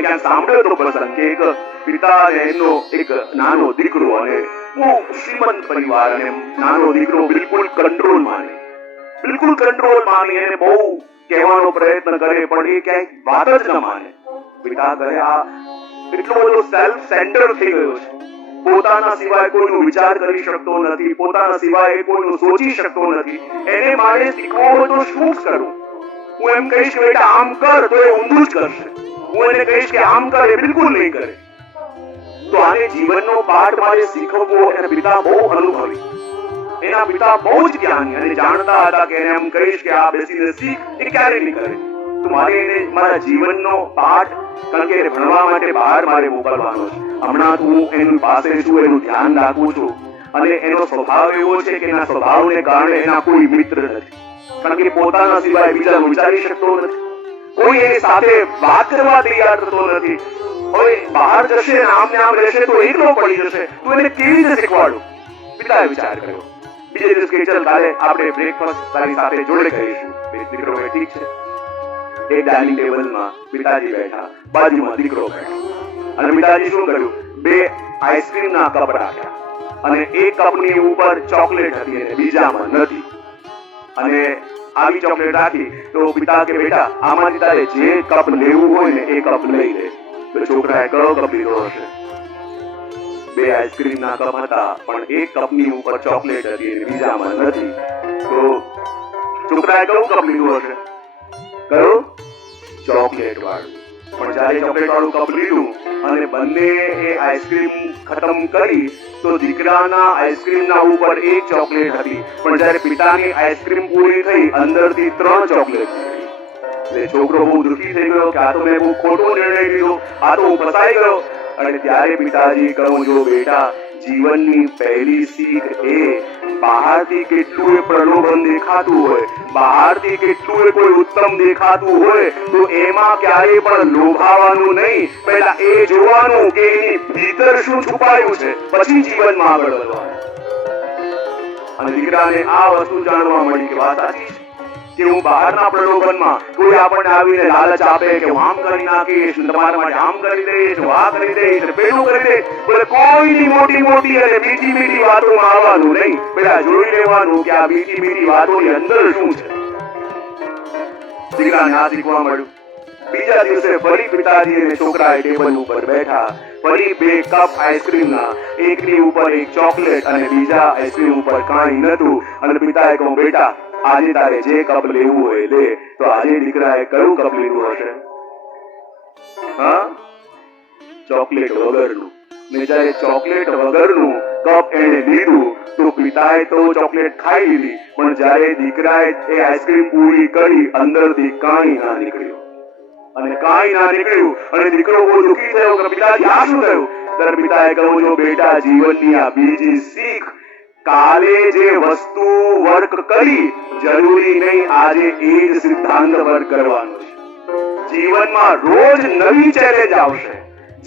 મેં ક્યાંક સાંભળ્યો તો પ્રસંગ કે એક પિતા અને એનો એક નાનો દીકરો, અને બહુ શ્રીમંત પરિવાર, અને નાનો દીકરો બિલકુલ કંટ્રોલ માની એને બહુ કહેવાનો પ્રયત્ન કરે પણ એ ક્યાંય વાત જ ન માને. પિતા કહે આ એટલો બધો સેલ્ફ સેન્ટર થઈ ગયો છે, પોતાના સિવાય કોઈનો વિચાર કરી શકતો નથી, પોતાના સિવાય કોઈનું સોચી શકતો નથી. એને મારે શીખવો હોય તો શું કરું? હું એમ કહીશ કે બેટા આમ કર તો એ ઊંધું જ કરશે, હું એને કહીશ કે આમ કર એ બિલકુલ નહીં કરે. તો આને જીવનનો પાઠ મારે શીખવવો. એના પિતા બહુ અનુભવી, એના પિતા બહુ જ જ્ઞાની અને જાણતા હતા કે એને એમ કહીશ કે આ બેસીને શીખ, એ ક્યારે નહીં કરે. તો મારે એને મારા જીવનનો પાઠ, કારણ કે ભણવા માટે બહાર મારે મોકલવાનો છે. હમણાં હું એની પાસે છું, એનું ધ્યાન રાખું છું, અને એનો સ્વભાવ એવો છે કે એના સ્વભાવને કારણે એના કોઈ મિત્ર નથી, કારણ કે પોતાના સિવાય બીજાનું વિચારી શકતો નથી, કોઈ એની સાથે વાત કરવા તૈયાર થતો નથી. હવે બહાર જશે આમ ને આમ રહેશે તો એકલો પડી જશે, તો એને કેવી રીતે શીખવાડું? પિતાએ વિચાર કર્યો. બીજે દિવસ કે ચાલ કાલે આપણે બ્રેકફાસ્ટ તારી સાથે જોડે કરીશું. દીકરો ઠીક છે. એક ડાઇનિંગ ટેબલમાં પિતાજી બેઠા, બાજુમાં દીકરો બેઠો, અને પિતાજી શું કર્યું, બે આઈસ્ક્રીમના કપ રાખ્યા, અને એક કપની ઉપર ચોકલેટ હતી અને બીજામાં નથી. અને આવી ચોકલેટ રાખી તો પિતા કે બેટા આમાંથી તારે જે કપ લેવું હોય ને એ કપ લઈ લે. તો છોકરાએ કયો કપ લીધો હશે? બે આઈસ્ક્રીમના કપ હતા પણ એક કપની ઉપર ચોકલેટ હતી અને બીજામાં નથી. તો છોકરાએ કયું કપ લીધું હશે? કયો? ચોકલેટ વાળું. પણ જયારે ચોકલેટ વાળું કપ લીધું અને બંને એ આઈસ્ક્રીમ ખતમ કરી તો દીકરાના આઈસ્ક્રીમના ઉપર એક ચોકલેટ હતી, પણ જયારે પિતાની આઈસ્ક્રીમ પૂરી થઈ અંદરથી 3 ચોકલેટ મળી. એટલે છોકરો બહુ દુઃખી થઈ ગયો કે આ તો મેં બહુ ખોટો નિર્ણય લીધો, આ તો હું ફસાઈ ગયો. અને ત્યારે પિતાજી કહું, જો બેટા જીવનની પહેલી શીખ એ બહારથી કેટલું પ્રલોભન દેખાતું હોય, બહારથી કેટલું કોઈ ઉત્તમ દેખાતું હોય તો એમાં ક્યારેય પણ લોભાવાનું નહીં. પહેલા એ જોવાનું કે એની ભીતર શું છુપાયું છે, પછી જીવનમાં આગળ વધવાનું. અને દીકરાને આ વસ્તુ જાણવા મળી કે વાત સાચી છે કે હું બહારના પ્રલોભનમાં કોઈ આપણને આવીને લાલચ આપે કે હું આમ કરી નાખીશ, તમારા માટે આમ કરી દઈશ, હું આ કરી દઈશ, પેલું કરી દઈશ, બોલે કોઈની મોટી મોટી અને મીઠી મીઠી વાતોમાં આવવાનું નહીં. પેલા જોઈ લેવાનું કે આ મીઠી મીઠી વાતોની અંદર શું છે. દીકરાને આ શીખવા મળ્યું. બીજા દિવસે ફરી પિતાજી અને છોકરા ટેબલ ઉપર બેઠા, ફરી 2 કપ આઈસ્ક્રીમના, એકની ઉપર એક ચોકલેટ અને બીજા આઈસ્ક્રીમ ઉપર કાંઈ નતું. અને પિતાએ કહ્યું, બેટા આજે તારે જે કપ લેવું હોય લે. તો આજે દીકરાએ કયું કપ લીધું હશે? હા, ચોકલેટ વગરનું. ને જયારે ચોકલેટ વગરનું કપ એને લીધું તો પિતાએ તો ચોકલેટ ખાઈ લીધી, પણ જયારે દીકરાએ એ આઈસ્ક્રીમ પૂરી કરી અંદરથી કાંઈ ના નીકળ્યું. અને કાંઈ ના નીકળ્યું અને દીકરો બહુ દુઃખી થયો કે પિતાજી આ શું થયું? ત્યારે પિતાએ કહ્યું, જો બેટા જીવનની આ બીજી શીખ, કાલે જે વસ્તુ વર્ક કરી જરૂરી નહીં આજે એ જ સિદ્ધાંત વર્ક કરવાનું છે. જીવનમાં રોજ નવી ચેલેન્જ આવશે,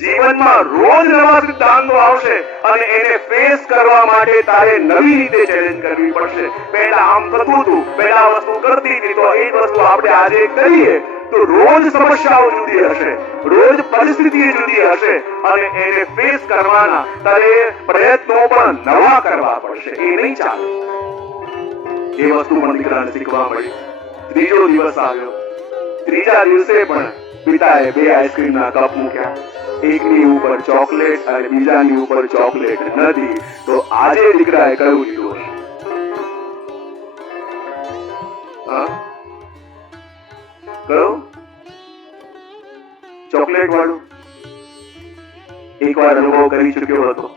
જીવનમાં રોજ નવા સિદ્ધાંતો આવશે અને એને ફેસ કરવા માટે તારે નવી રીતે ચેલેન્જ કરવી પડશે. પહેલા આમ થતું હતું, પહેલા વસ્તુ કરતી હતી તો એ વસ્તુ આપણે આજે કરીએ તો રોજ સમસ્યાઓ જુદી હશે, રોજ પરિસ્થિતિ જુદી હશે અને એને ફેસ કરવાના તારે પ્રયત્નો પણ નવા કરવા પડશે. એ નહીં ચાલે. એ વસ્તુ પણ દીકરાને શીખવા મળી. ત્રીજો દિવસ આવ્યો. ત્રીજા દિવસે પણ પિતાએ 2 આઈસ્ક્રીમના કપ મૂક્યા, એકની ઉપર ચોકલેટ અને બીજાની ઉપર ચોકલેટ નથી. તો આજે દીકરાએ કયું લીધું હશે? કયું? ચોકલેટ વાળું. એકવાર અનુભવ કરી ચૂક્યો હતો.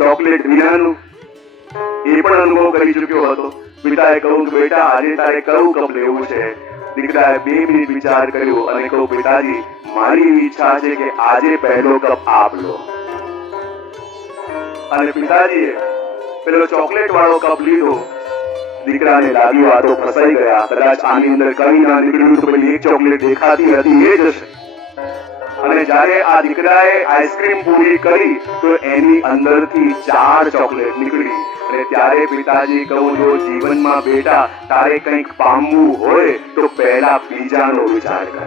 ચોકલેટ વિનાનું એ પણ અનુભવ કરી ચૂક્યો હતો. પિતાએ કહ્યું કે બેટા આજે તારે કયું કપ લેવું છે? દીકરાએ 2 મિનિટ વિચાર કર્યો અને કહ્યું, પિતાજી મારી ઈચ્છા છે કે આજે પહેલો કપ આપ લો. અને પિતાજીએ પેલો ચોકલેટ વાળો કપ લીધો. દીકરાને લાગ્યું આ તો ફસાઈ ગયા, કદાચ આની અંદર કઈ ના નીકળ્યું તો પેલી એક ચોકલેટ દેખાતી હતી એ જ હશે. અને જ્યારે આ દીકરાએ આઈસ્ક્રીમ પૂરી કરી તો એની અંદરથી 4 ચોકલેટ નીકળી. અને ત્યારે પિતાજી કહું, જો જીવનમાં બેટા તારે કંઈક પામવું હોય તો પહેલા બીજાનો વિચાર કર.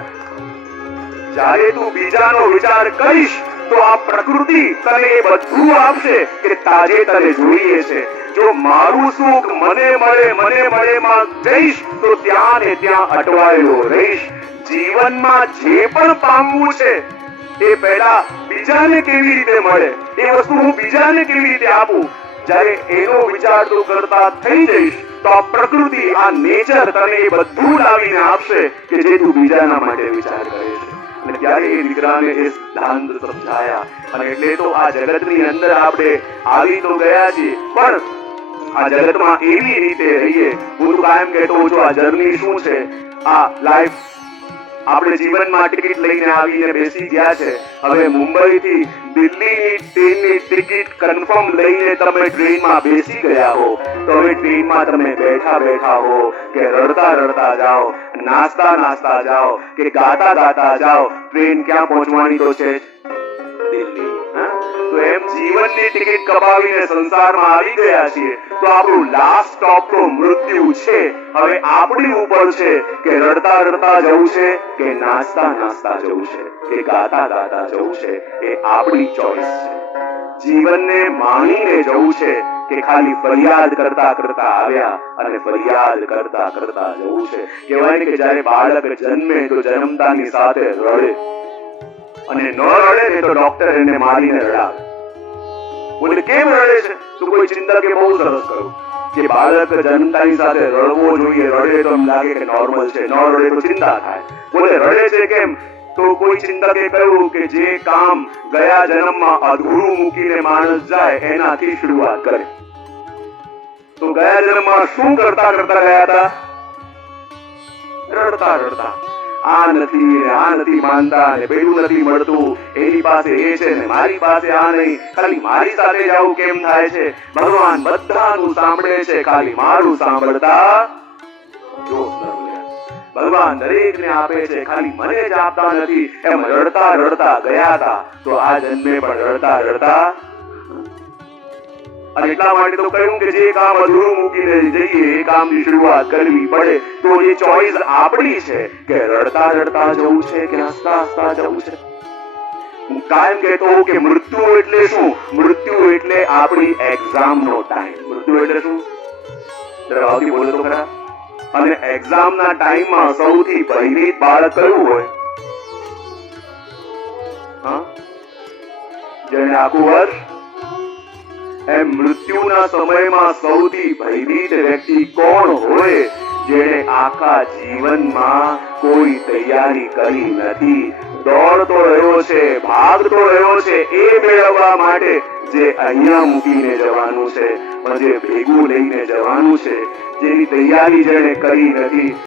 જ્યારે તું બીજાનો વિચાર કરીશ તો આ પ્રકૃતિ તને એ બધું આપશે કે તાજે તને જોઈએ છે. જો મારું સુખ મને મળે માં જઈશ તો ત્યાં ને ત્યાં અટવાયેલો રહીશ. જીવનમાં જે પણ પામવું છે એ પહેલા બીજાને કેવી રીતે મળે, એ વસ્તુ હું બીજાને કેવી રીતે આપું, જ્યારે એનો વિચાર તું કરતા થઈ જઈશ તો આ પ્રકૃતિ, આ નેચર તને એ બધું લાવીને આપશે કે જે તું બીજાના માટે વિચાર કરે છે. અને ત્યારે એ દીકરાને એ સિદ્ધાંત સમજાયા. અને એટલે તો આ જગતની અંદર આપણે આવી તો ગયા છીએ, પણ આ જગતમાં એવી રીતે રહીએ. હું તો કાયમ કહેતો હોઉં છું, આ જર્ની શું છે, આ લાઈફ આપણે જીવનમાં ટિકિટ લઈને આવીને બેસી ગયા છે. હવે મુંબઈ થી દિલ્હીની ટ્રેનની ટિકિટ કન્ફર્મ લઈને તમે ટ્રેનમાં બેસી ગયા હો, તો હવે ટ્રેનમાં તમે બેઠા હો કે રડતા જાઓ, નાસ્તા જાઓ કે ગાતા જાઓ, ટ્રેન ક્યાં પહોંચવાની તો છે દિલ્હી. તો એમ જીવનની ટિકિટ કપાવીને સંસારમાં આવી ગયા છીએ તો આપણું લાસ્ટ સ્ટોપ તો મૃત્યુ છે. હવે આપણી ઉપર છે કે રડતા જવું છે કે નાસ્તા જવું છે કે ગાતા જવું છે, એ આપણી ચોઈસ છે. જીવનને માણીને જવું છે કે ખાલી ફરિયાદ કરતા આવ્યા અને ફરિયાદ કરતા જવું છે. કહેવાય ને કે જ્યારે બાળક જન્મે તો જન્મતાની સાથે રડે, અને ન રડે ને તો ડોક્ટર એને મારીને રડાવે. બોલે કેમ રડે છે? તો કોઈ ચિંતા કે બહુ સરસ કહ્યું કે બાળક જન્મતાની સાથે રડવો જોઈએ, રડે તો એમ લાગે કે નોર્મલ છે, ન રડે તો ચિંતા થાય. બોલે રડે છે કેમ? તો કોઈ ચિંતા કે કહ્યું કે જે કામ ગયા જન્મમાં અધૂરું મૂકીને માણસ જાય એનાથી શરૂઆત કરે. તો ગયા જન્મમાં શું કરતા ગયા હતા? રડતા. આ નથી માનતા ને પેલું નથી મળતું, એની પાસે એ છે ને મારી પાસે આ નહીં, ખાલી મારી સાથે જ આવું કેમ થાય છે? ભગવાન બધાનું સાંભળે છે, ખાલી મારું સાંભળતા જો ભગવાન દરેકને આપે છે, ખાલી મને જ આપતા નથી. એમ રડતા ગયા હતા તો આ જન્મે પણ રડતા. અને એટલા માટે તો કહ્યું કે જે કામ અધૂરું મૂકીને જઈએ એ કામની શરૂઆત કરવી પડે. તો એ ચોઈસ આપણી છે કે રડતા જવું છે કે હસતા જવું છે. હું કાયમ કહેતો હોઉં કે મૃત્યુ એટલે શું? મૃત્યુ એટલે આપણી એક્ઝામનો ટાઈમ. મૃત્યુ એટલે શું? ભાવથી બોલો તો ખરા. અને એક્ઝામના ટાઈમમાં સૌથી ભયભીત બાળક કયું હોય? જેને આખું વર્ષ એમ મૃત્યુના સમયમાં સૌથી ભયભીત વ્યક્તિ કોણ હોય? જેણે આખા જીવનમાં કોઈ તૈયારી કરી નથી, દોડતો રહ્યો છે, ભાગતો રહ્યો છે એ મેળવવા માટે જે અહીંયા મૂકીને જવાનું છે, પણ જે ભેગું લઈને જવાનું છે, જેની તૈયારી જેણે કરી નથી